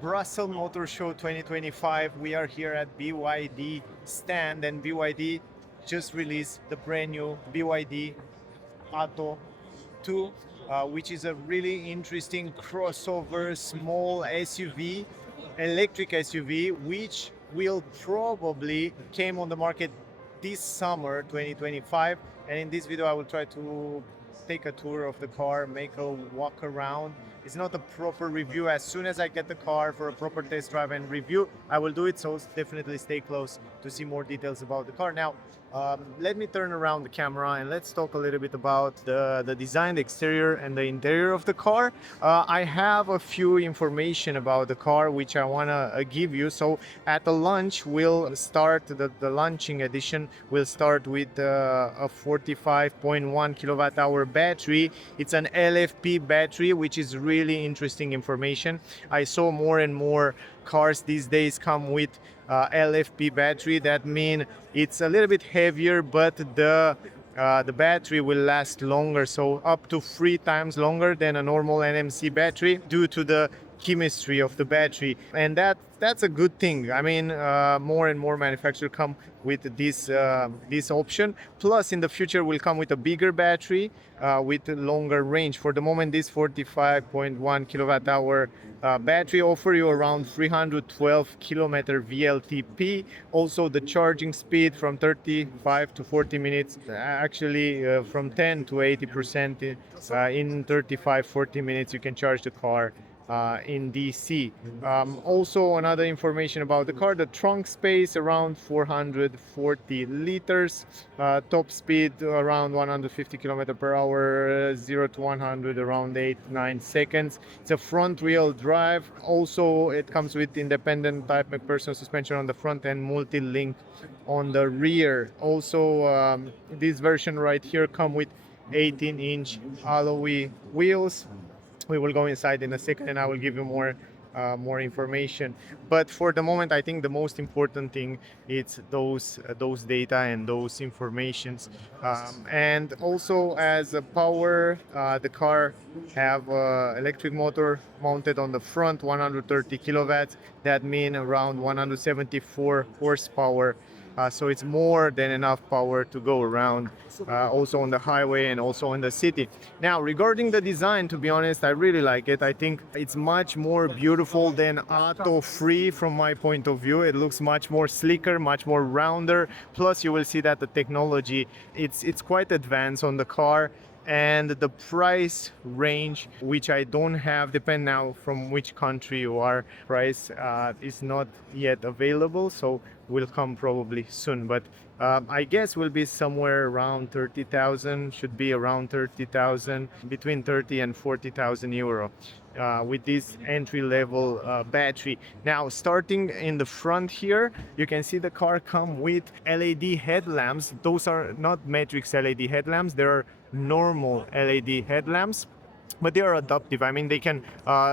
Brussels Motor Show 2025. We are here at BYD stand, and BYD just released the brand new BYD Atto 2, which is a really interesting crossover small SUV, electric SUV, which will probably came on the market this summer 2025. And in this video, I will try to take a tour of the car, make a walk around. It's not a proper review. As soon as I get the car for a proper test drive and review, I will do it. So definitely stay close to see more details about the car. Now, let me turn around the camera and let's talk a little bit about the design, the exterior and the interior of the car. I have a few information about the car which I want to give you. So at the launch, we'll start the launching edition will start with a 45.1 kilowatt hour battery. It's an LFP battery, which is really interesting information. I saw more and more cars these days come with LFP battery. That means it's a little bit heavier, but the battery will last longer, so up to 3 times longer than a normal NMC battery due to the chemistry of the battery, and that's a good thing. I mean, more and more manufacturers come with this option. Plus, in the future, will come with a bigger battery with a longer range. For the moment, this 45.1 kilowatt hour battery offer you around 312 kilometer VLTP. Also, the charging speed from 35 to 40 minutes, actually from 10 to 80% in 35-40 minutes, you can charge the car in DC. Also, another information about the car: the trunk space around 440 liters, top speed around 150 km per hour, 0 to 100 around 8-9 seconds. It's a front wheel drive. Also, it comes with independent type McPherson suspension on the front and multi-link on the rear. Also, this version right here come with 18-inch alloy wheels. We will go inside in a second and I will give you more information. But for the moment, I think the most important thing is those data and those informations. And also, as a power, the car have electric motor mounted on the front, 130 kilowatts. That means around 174 horsepower. So it's more than enough power to go around, also on the highway and also in the city. Now, regarding the design, to be honest, I really like it. I think it's much more beautiful than Atto 3 from my point of view. It looks much more slicker, much more rounder. Plus, you will see that the technology, it's quite advanced on the car. And the price range, which I don't have, depend now from which country you are, price is not yet available, so will come probably soon. But I guess will be somewhere around 30,000, should be around 30,000, between 30 and 40,000 euro. With this entry-level battery. Now, starting in the front here, you can see the car come with LED headlamps. Those are not matrix LED headlamps, they are normal LED headlamps, but they are adaptive. I mean, they can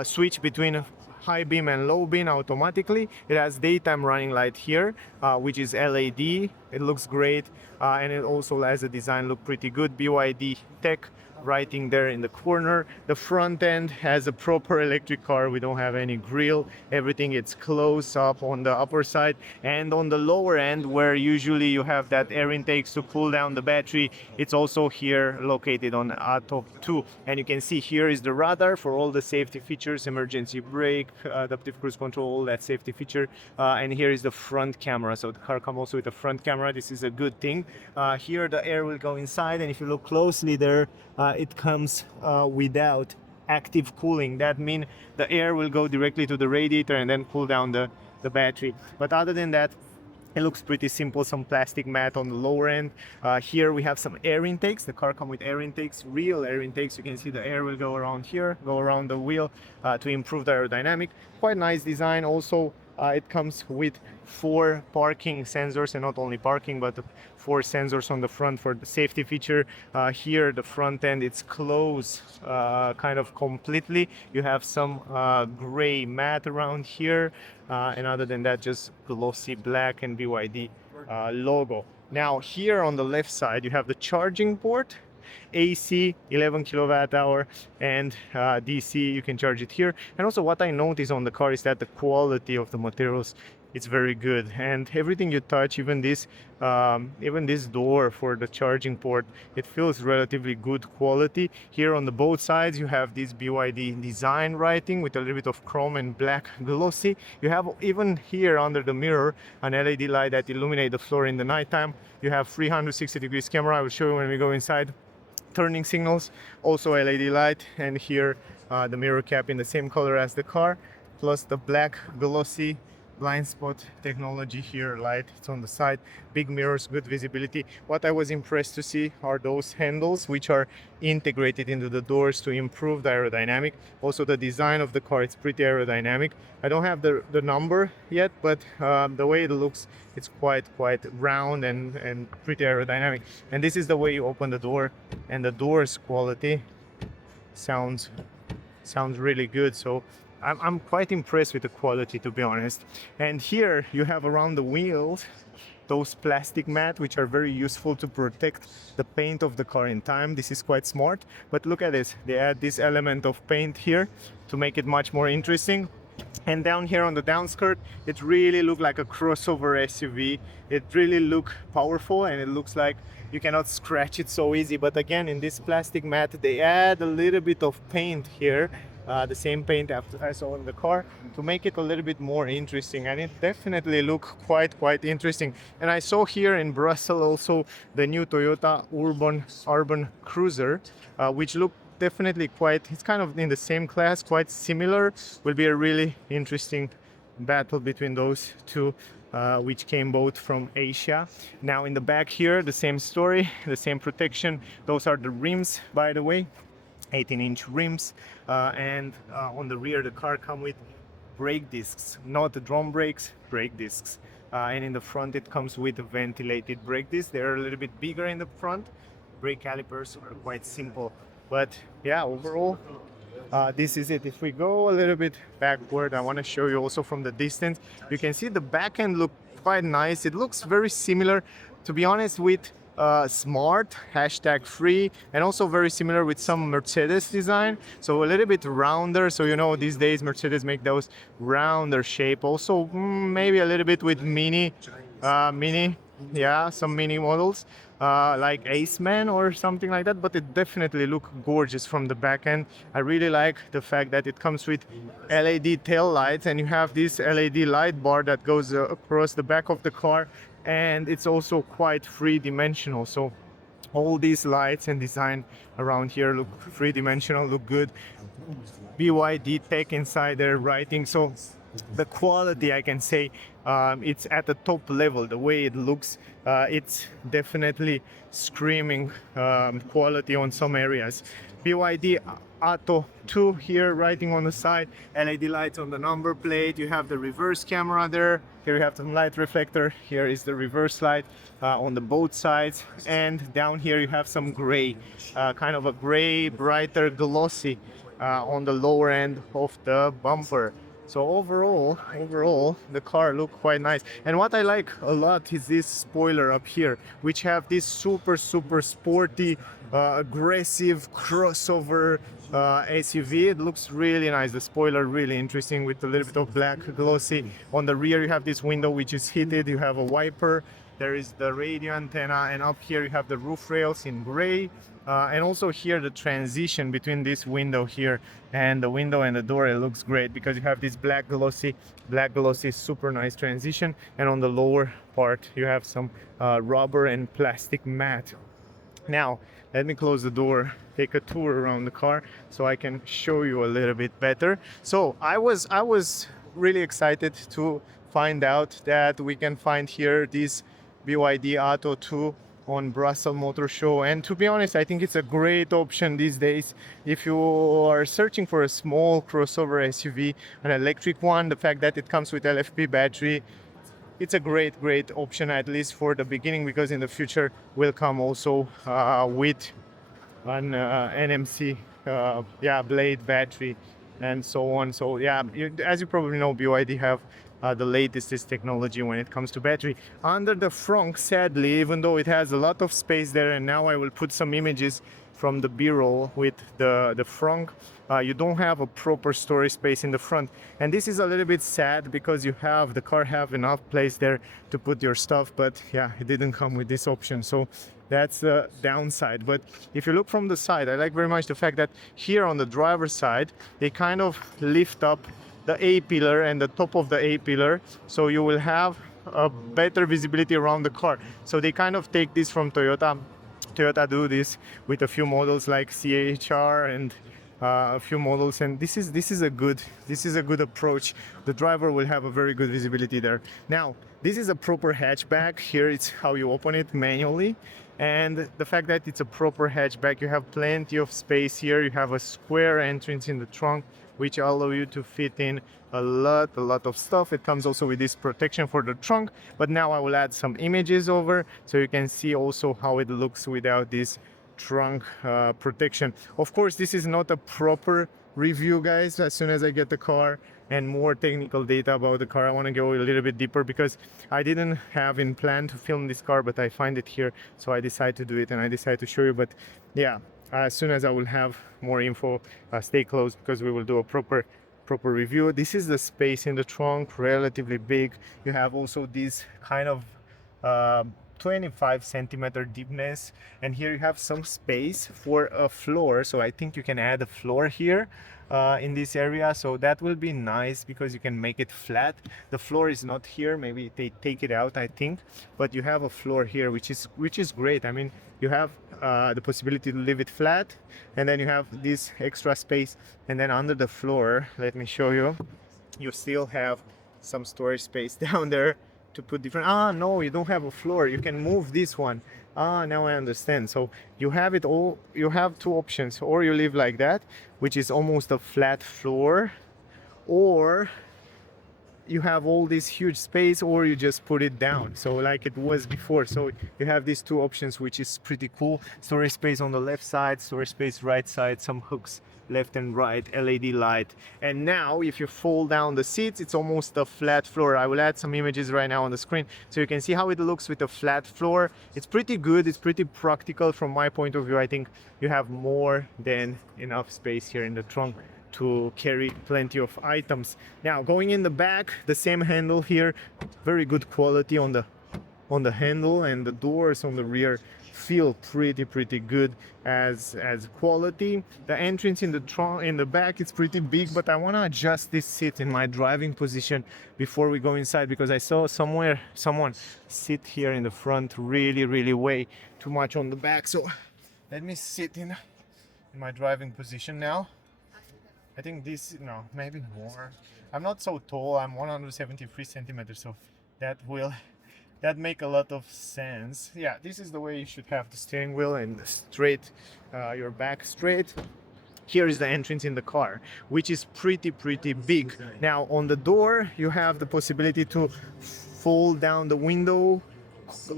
switch between high beam and low beam automatically. It has daytime running light here, which is LED. It looks great, and it also has a design look pretty good. BYD Tech writing there in the corner. The front end has a proper electric car. We don't have any grille. Everything is close up on the upper side, and on the lower end, where usually you have that air intakes to cool down the battery, it's also here located on Atto 2. And you can see here is the radar for all the safety features, emergency brake, adaptive cruise control, all that safety feature. And here is the front camera. So the car comes also with a front camera. This is a good thing. Here the air will go inside, and if you look closely there, it comes without active cooling. That means the air will go directly to the radiator and then cool down the battery. But other than that, it looks pretty simple. Some plastic mat on the lower end. Here we have some air intakes. The car comes with air intakes, real air intakes. You can see the air will go around here, go around the wheel to improve the aerodynamic. Quite nice design. Also, it comes with 4 parking sensors, and not only parking, but 4 sensors on the front for the safety feature. Here, the front end, it's closed kind of completely. You have some gray mat around here, and other than that, just glossy black and BYD logo. Now, here on the left side, you have the charging port. AC 11 kilowatt hour, and DC you can charge it here. And also what I notice on the car is that the quality of the materials, it's very good, and everything you touch, even this door for the charging port, it feels relatively good quality. Here on the both sides you have this BYD design writing with a little bit of chrome and black glossy. You have even here under the mirror an LED light that illuminates the floor in the nighttime. You have 360 degrees camera, I will show you when we go inside. Turning signals, also LED light, and here the mirror cap in the same color as the car, plus the black glossy blind spot technology here, light, it's on the side, big mirrors, good visibility. What I was impressed to see are those handles which are integrated into the doors to improve the aerodynamic. Also the design of the car, it's pretty aerodynamic. I don't have the number yet, but the way it looks, it's quite round and pretty aerodynamic. And this is the way you open the door, and the door's quality sounds really good. So I'm quite impressed with the quality, to be honest. And here you have around the wheels those plastic mat which are very useful to protect the paint of the car in time. This is quite smart, but look at this, they add this element of paint here to make it much more interesting. And down here on the downskirt, it really looked like a crossover SUV. It really looked powerful, and it looks like you cannot scratch it so easy. But again, in this plastic mat, they add a little bit of paint here, the same paint I saw in the car, to make it a little bit more interesting, and it definitely looks quite interesting. And I saw here in Brussels also the new Toyota Urban Cruiser, which look definitely it's kind of in the same class, quite similar. Will be a really interesting battle between those two, which came both from Asia. Now in the back here, the same story, the same protection. Those are the rims, by the way, 18-inch rims, and on the rear the car comes with brake discs, not the drum brakes, brake discs. And in the front it comes with ventilated brake discs. They're a little bit bigger in the front. Brake calipers are quite simple. But yeah, overall, this is it. If we go a little bit backward, I want to show you also from the distance. You can see the back end look quite nice. It looks very similar, to be honest, with Smart, #free, and also very similar with some Mercedes design. So a little bit rounder. So you know, these days Mercedes make those rounder shape. Also maybe a little bit with mini, yeah, some mini models. Like Aceman or something like that, but it definitely looks gorgeous from the back end. I really like the fact that it comes with LED tail lights, and you have this LED light bar that goes across the back of the car, and it's also quite three-dimensional. So all these lights and design around here look three-dimensional, look good. BYD tech inside there writing. So the quality, I can say, it's at the top level. The way it looks, it's definitely screaming quality on some areas. BYD Atto 2 here writing on the side, LED lights on the number plate. You have the reverse camera there. Here you have some light reflector. Here is the reverse light on the both sides, and down here you have some gray, kind of a gray, brighter, glossy on the lower end of the bumper. So overall, the car looks quite nice. And what I like a lot is this spoiler up here, which have this super sporty, aggressive crossover SUV. It looks really nice. The spoiler really interesting with a little bit of black glossy. On the rear you have this window which is heated. You have a wiper. There is the radio antenna, and up here you have the roof rails in gray. And also here the transition between this window here and the window and the door, it looks great because you have this black glossy, super nice transition. And on the lower part you have some rubber and plastic mat. Now let me close the door, take a tour around the car so I can show you a little bit better. So I was really excited to find out that we can find here this BYD Atto 2 on Brussels Motor Show, and to be honest, I think it's a great option these days if you are searching for a small crossover SUV, an electric one. The fact that it comes with LFP battery, it's a great option, at least for the beginning, because in the future will come also with an NMC blade battery and so on. So yeah, as you probably know, BYD have the latest technology when it comes to battery. Under the front, sadly, even though it has a lot of space there, and now I will put some images from the B-roll with the front, you don't have a proper storage space in the front, and this is a little bit sad because the car have enough place there to put your stuff, but yeah, it didn't come with this option, so that's the downside. But if you look from the side, I like very much the fact that here on the driver's side they kind of lift up the A pillar and the top of the A pillar, so you will have a better visibility around the car. So they kind of take this from Toyota. Toyota do this with a few models like CHR and a few models, and this is a good approach. The driver will have a very good visibility there. Now this is a proper hatchback. Here it's how you open it manually, and the fact that it's a proper hatchback, you have plenty of space here. You have a square entrance in the trunk which allow you to fit in a lot of stuff. It comes also with this protection for the trunk, but now I will add some images over so you can see also how it looks without this trunk protection. Of course, this is not a proper review, guys. As soon as I get the car and more technical data about the car, I want to go a little bit deeper because I didn't have in plan to film this car, but I find it here, so I decided to do it and I decided to show you. But yeah, as soon as I will have more info, stay close because we will do a proper review. This is the space in the trunk, relatively big. You have also this kind of 25 centimeter deepness, and here you have some space for a floor, so I think you can add a floor here in this area, so that will be nice because you can make it flat. The floor is not here, maybe they take it out, I think, but you have a floor here, which is great. I mean, you have the possibility to leave it flat, and then you have this extra space, and then under the floor, let me show you, you still have some storage space down there to put different. No, you don't have a floor, you can move this one. Now I understand. So you have it all, you have two options: or you live like that, which is almost a flat floor, or you have all this huge space, or you just put it down, so like it was before. So you have these two options, which is pretty cool. Storage space on the left side, storage space right side, some hooks left and right, LED light. And now if you fold down the seats, it's almost a flat floor. I will add some images right now on the screen so you can see how it looks with a flat floor. It's pretty good, it's pretty practical from my point of view. I think you have more than enough space here in the trunk to carry plenty of items. Now going in the back, the same handle here, very good quality on the handle, and the doors on the rear feel pretty good as quality. The entrance in the trunk in the back is pretty big, but I want to adjust this seat in my driving position before we go inside, because I saw someone sit here in the front really way too much on the back. So let me sit in my driving position now. I think this, no, maybe more. I'm not so tall, I'm 173 centimeters, so that make a lot of sense. Yeah, this is the way you should have the steering wheel, and straight, your back straight. Here is the entrance in the car, which is pretty big. Now on the door, you have the possibility to fold down the window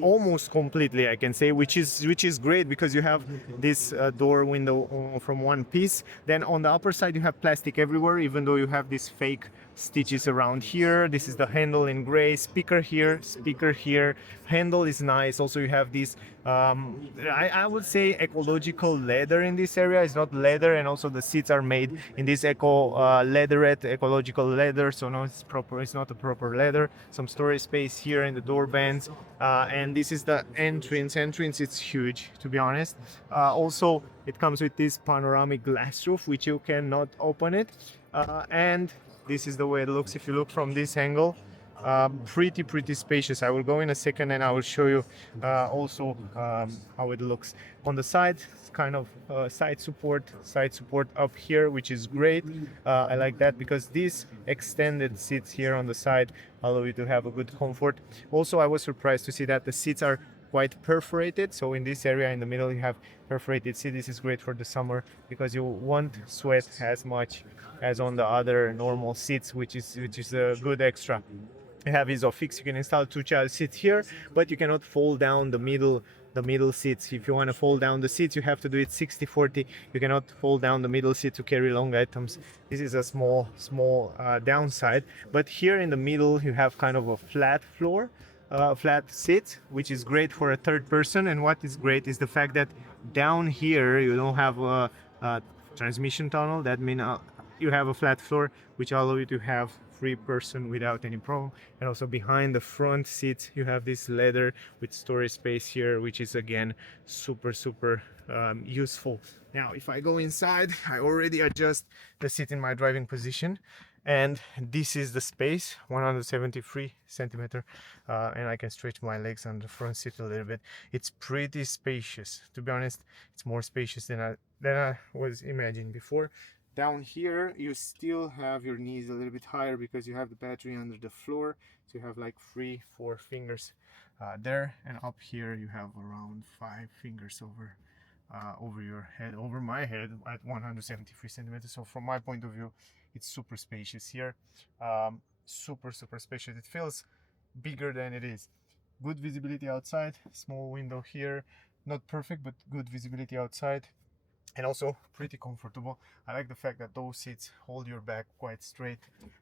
almost completely, I can say, which is great because you have this door window from one piece. Then on the upper side you have plastic everywhere, even though you have these fake stitches around here. This is the handle in gray. Speaker here, handle is nice. Also you have this I would say ecological leather in this area. It's not leather, and also the seats are made in this leatherette ecological leather, so no, it's not a proper leather. Some storage space here in the door bands, and this is the entrance. It's huge, to be honest. Also it comes with this panoramic glass roof, which you cannot open it, and this is the way it looks if you look from this angle. Pretty spacious. I will go in a second and I will show you also how it looks on the side. It's kind of side support up here, which is great. I like that because these extended seats here on the side allow you to have a good comfort. Also, I was surprised to see that the seats are quite perforated, so in this area in the middle you have perforated seat. This is great for the summer because you won't sweat as much as on the other normal seats, which is a good extra. You have ISOFIX, you can install two child seats here, but you cannot fold down the middle the middle seats. If you want to fold down the seats, you have to do it 60-40. You cannot fold down the middle seat to carry long items. This is a small downside. But here in the middle, you have kind of a flat floor, flat seat, which is great for a third person. And what is great is the fact that down here you don't have a transmission tunnel. That means you have a flat floor, which allow you to have free person without any problem. And also behind the front seat you have this leather with storage space here, which is again super useful. Now if I go inside, I already adjust the seat in my driving position, and this is the space, 173 centimeter, and I can stretch my legs on the front seat a little bit. It's pretty spacious, to be honest. It's more spacious than I was imagining before. Down here you still have your knees a little bit higher because you have the battery under the floor, so you have like 3-4 fingers there, and up here you have around 5 fingers over your head, over my head at 173 centimeters. So from my point of view, it's super spacious here. Super spacious. It feels bigger than it is. Good visibility outside, small window here, not perfect but good visibility outside, and also pretty comfortable. I like the fact that those seats hold your back quite straight.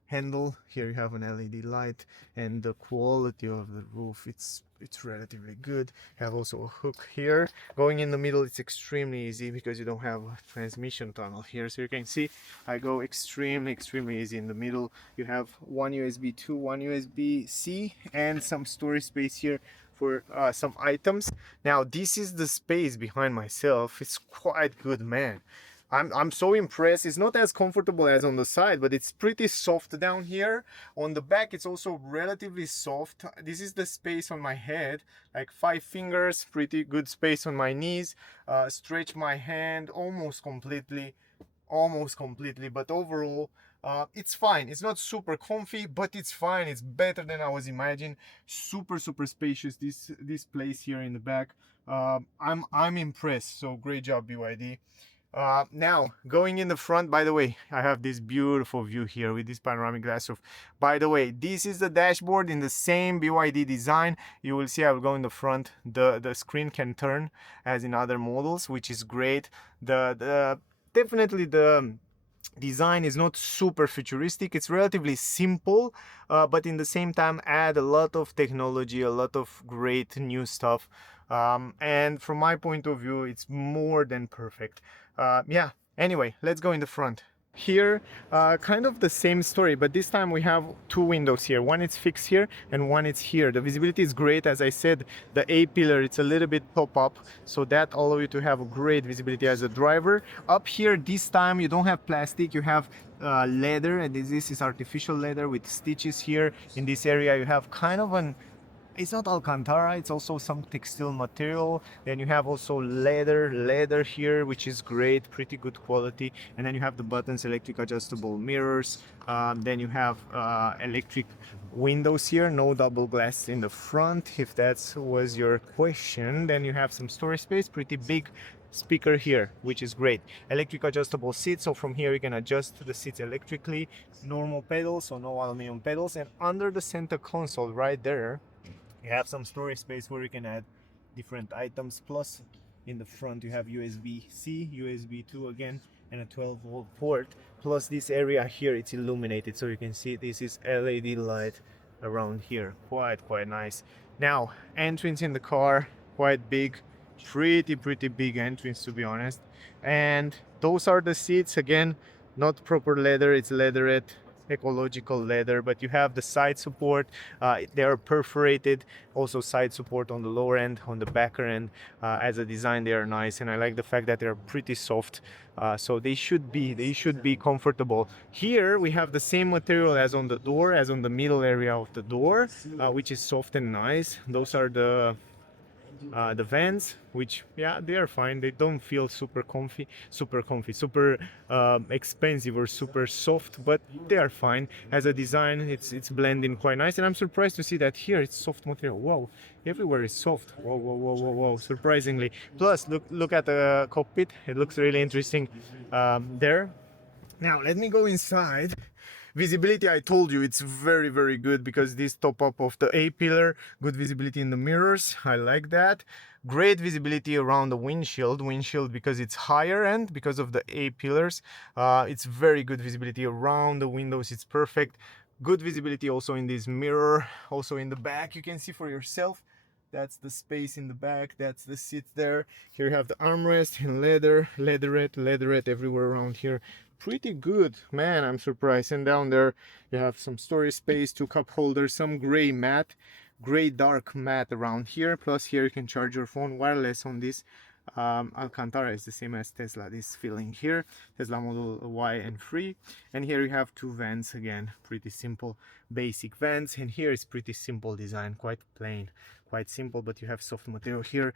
Handle here, you have an LED light, and the quality of the roof, it's relatively good. You have also a hook here. Going in the middle, it's extremely easy because you don't have a transmission tunnel here. So you can see I go extremely easy in the middle. You have one USB 2, one USB-C, and some storage space here for some items. Now this is the space behind myself. It's quite good, man. I'm so impressed. It's not as comfortable as on the side, but it's pretty soft down here. On the back it's also relatively soft. This is the space on my head, like 5 fingers, pretty good space on my knees. Stretch my hand almost completely, but overall it's fine. It's not super comfy, but it's fine. It's better than I was imagining. Super spacious, this place here in the back. I'm impressed. So great job, BYD. Now going in the front, by the way, I have this beautiful view here with this panoramic glass roof. By the way, this is the dashboard in the same BYD design. You will see I will go in the front. The screen can turn as in other models, which is great. Definitely the design is not super futuristic. It's relatively simple, but in the same time add a lot of technology, a lot of great new stuff, and from my point of view it's more than perfect. Yeah, anyway, let's go in the front. Here, kind of the same story, but this time we have 2 windows here. One is fixed here and one is here. The visibility is great. As I said, the A pillar, it's a little bit pop up, so that allows you to have a great visibility as a driver. Up here, this time you don't have plastic, you have leather, and this is artificial leather with stitches here. In this area you have kind of an, it's not Alcantara, it's also some textile material. Then you have also leather here, which is great, pretty good quality. And then you have the buttons, electric adjustable mirrors. Then you have electric windows here, no double glass in the front, if that was your question. Then you have some storage space, pretty big speaker here, which is great. Electric adjustable seats, so from here you can adjust the seats electrically. Normal pedals, so no aluminum pedals. And under the center console right there, you have some storage space where you can add different items. Plus in the front you have USB-C, USB 2 again, and a 12-volt port. Plus this area here, it's illuminated, so you can see this is LED light around here. Quite nice. Now entrance in the car, quite big, pretty big entrance, to be honest. And those are the seats. Again, not proper leather, it's leatherette, ecological leather, but you have the side support. They are perforated, also side support on the lower end, on the backer end. As a design they are nice, and I like the fact that they are pretty soft, so they should be comfortable. Here we have the same material as on the door, as on the middle area of the door, which is soft and nice. Those are the vents, which, yeah, they are fine. They don't feel super expensive or super soft, but they are fine. As a design, it's blending quite nice, and I'm surprised to see that here it's soft material. Wow, everywhere is soft. Whoa, surprisingly. Plus look at the cockpit, it looks really interesting there. Now let me go inside Visibility, I told you, it's very, very good because this top up of the A pillar, good visibility in the mirrors. I like that. Great visibility around the windshield because it's higher end because of the A pillars. It's very good visibility around the windows. It's perfect. Good visibility also in this mirror, also in the back. You can see for yourself. That's the space in the back. That's the seat there. Here you have the armrest in leatherette everywhere around here. Pretty good, man. I'm surprised. And down there you have some storage space, two cup holders, some gray matte, gray dark matte around here. Plus here you can charge your phone wireless on this. Alcantara is the same as Tesla. This filling here, Tesla Model Y and 3. And here you have two vents again, pretty simple basic vents. And here is pretty simple design, quite plain, quite simple, but you have soft material here.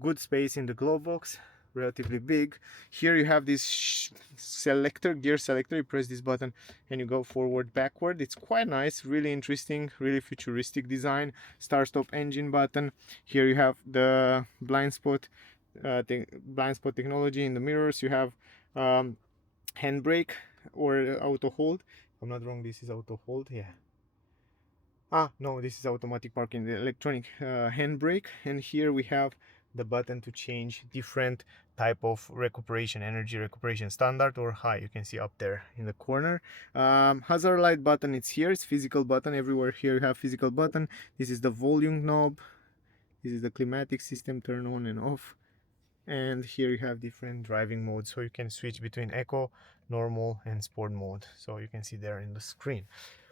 Good space in the glove box, relatively big. Here you have this selector, gear selector. You press this button and you go forward, backward. It's quite nice, really interesting, really futuristic design. Start stop engine button. Here you have the blind spot technology in the mirrors. You have handbrake or auto hold. If I'm not wrong, this is auto hold. Yeah. No, this is automatic parking, the electronic handbrake. And here we have the button to change different type of recuperation, energy recuperation, standard or high. You can see up there in the corner. Hazard light button, it's here. It's physical button everywhere. Here you have physical button. This is the volume knob. This is the climatic system, turn on and off. And here you have different driving modes, so you can switch between eco, normal and sport mode. So you can see there in the screen.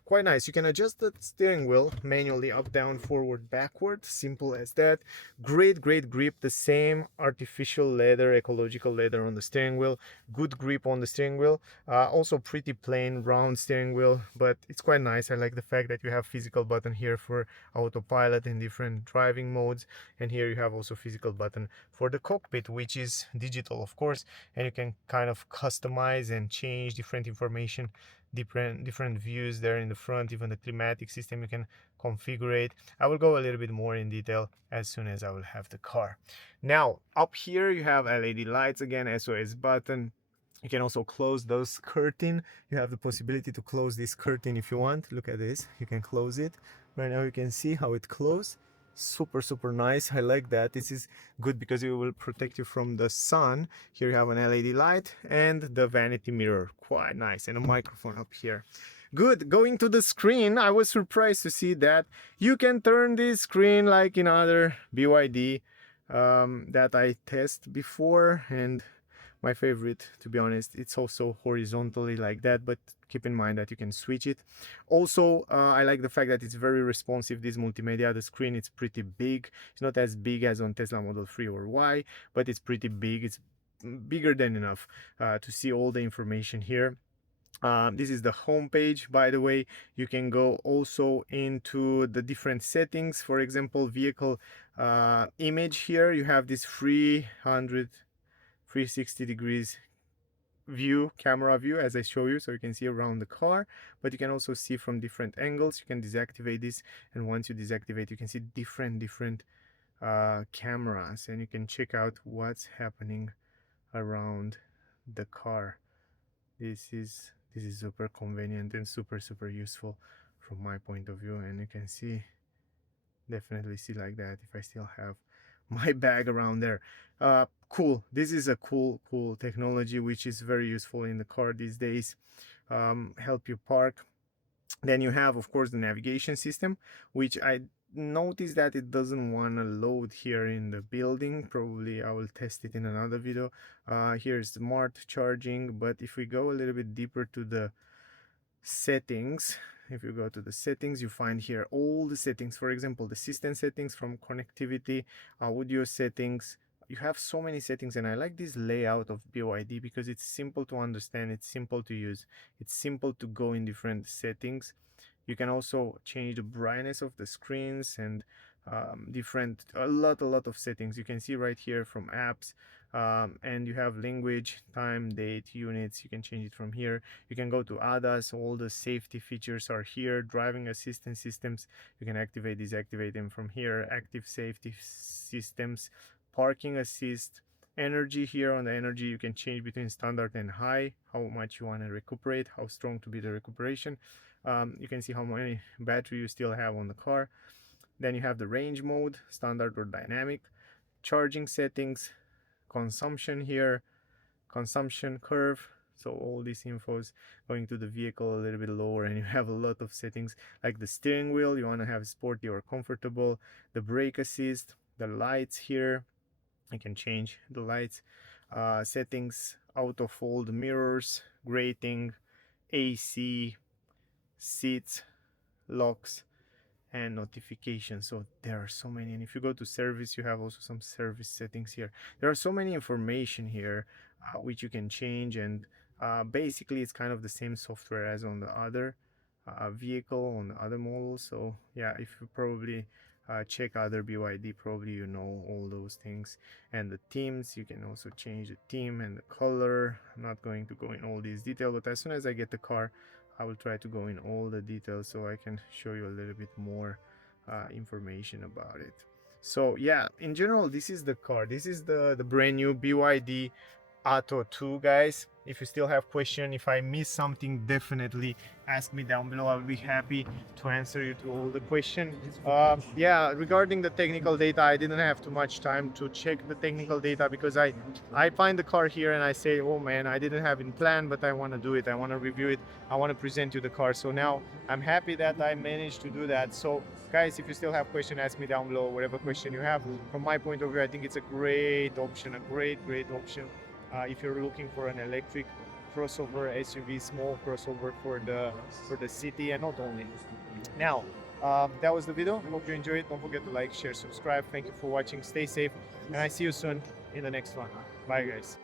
Quite nice. You can adjust the steering wheel manually, up, down, forward, backward. Simple as that. Great grip. The same artificial leather, ecological leather on the steering wheel. Good grip on the steering wheel. Also pretty plain round steering wheel, but it's quite nice. I like the fact that you have physical button here for autopilot in different driving modes. And here you have also physical button for the cockpit, which is digital, of course. And you can kind of customize and change different information, different views there in the front. Even the climatic system you can configure it. I will go a little bit more in detail as soon as I will have the car. Now up here you have LED lights again, SOS button. You can also close those curtain. You have the possibility to close this curtain if you want. Look at this, you can close it. Right now you can see how it closes. Super nice. I like that. This is good because it will protect you from the sun. Here you have an LED light and the vanity mirror, quite nice, and a microphone up here. Good. Going to the screen, I was surprised to see that you can turn this screen like in other BYD that I test before, and my favorite, to be honest, it's also horizontally like that, but keep in mind that you can switch it. Also, I like the fact that it's very responsive, this multimedia. The screen is pretty big. It's not as big as on Tesla Model 3 or Y, but it's pretty big. It's bigger than enough to see all the information here. This is the home page, by the way. You can go also into the different settings. For example, vehicle image. Here you have this 360 degrees view, camera view, as I show you, so you can see around the car, but you can also see from different angles. You can deactivate this, and once you deactivate, you can see different cameras, and you can check out what's happening around the car. This is super convenient and super useful from my point of view. And you can see, definitely see like that if I still have my bag around there. Cool. This is a cool technology which is very useful in the car these days. Help you park. Then you have, of course, the navigation system, which I noticed that it doesn't want to load here in the building. Probably I will test it in another video. Here's smart charging, but if we go a little bit deeper to the settings, if you go to the settings, you find here all the settings. For example, the system settings, from connectivity, audio settings. You have so many settings, and I like this layout of BYD because it's simple to understand, it's simple to use, it's simple to go in different settings. You can also change the brightness of the screens and a lot of settings. You can see right here from apps, and you have language, time, date, units. You can change it from here. You can go to ADAS. All the safety features are here. Driving assistance systems, you can activate, deactivate them from here. Active safety systems, parking assist, Energy here, on the energy you can change between standard and high, how much you want to recuperate, how strong to be the recuperation. You can see how many battery you still have on the car. Then you have the range mode, standard or dynamic, charging settings, consumption here, consumption curve. So all these infos going to the vehicle a little bit lower, and you have a lot of settings like the steering wheel, you want to have sporty or comfortable, the brake assist, the lights here, I can change the lights, settings, auto fold mirrors, grating, AC, seats, locks, and notifications. So there are so many, and if you go to service, you have also some service settings here. There are so many information here which you can change, and basically it's kind of the same software as on the other vehicle, on the other models. So yeah, if you probably check other BYD, probably you know all those things. And the themes, you can also change the theme and the color. I'm not going to go in all these details, but as soon as I get the car, I will try to go in all the details so I can show you a little bit more information about it. So yeah, in general, this is the car. This is the brand new BYD Atto 2, guys. If you still have question, if I miss something, definitely ask me down below. I'll be happy to answer you to all the question. Yeah, regarding the technical data, I didn't have too much time to check the technical data because I find the car here and I say, oh man, I didn't have it planned, but I want to do it. I want to review it. I want to present you the car. So now I'm happy that I managed to do that. So guys, if you still have question, ask me down below. Whatever question you have, from my point of view, I think it's a great option, a great option. If you're looking for an electric crossover SUV, small crossover for the city, and not only. Now, that was the video. Hope you enjoyed it. Don't forget to like, share, subscribe. Thank you for watching. Stay safe, and I see you soon in the next one. Bye, guys.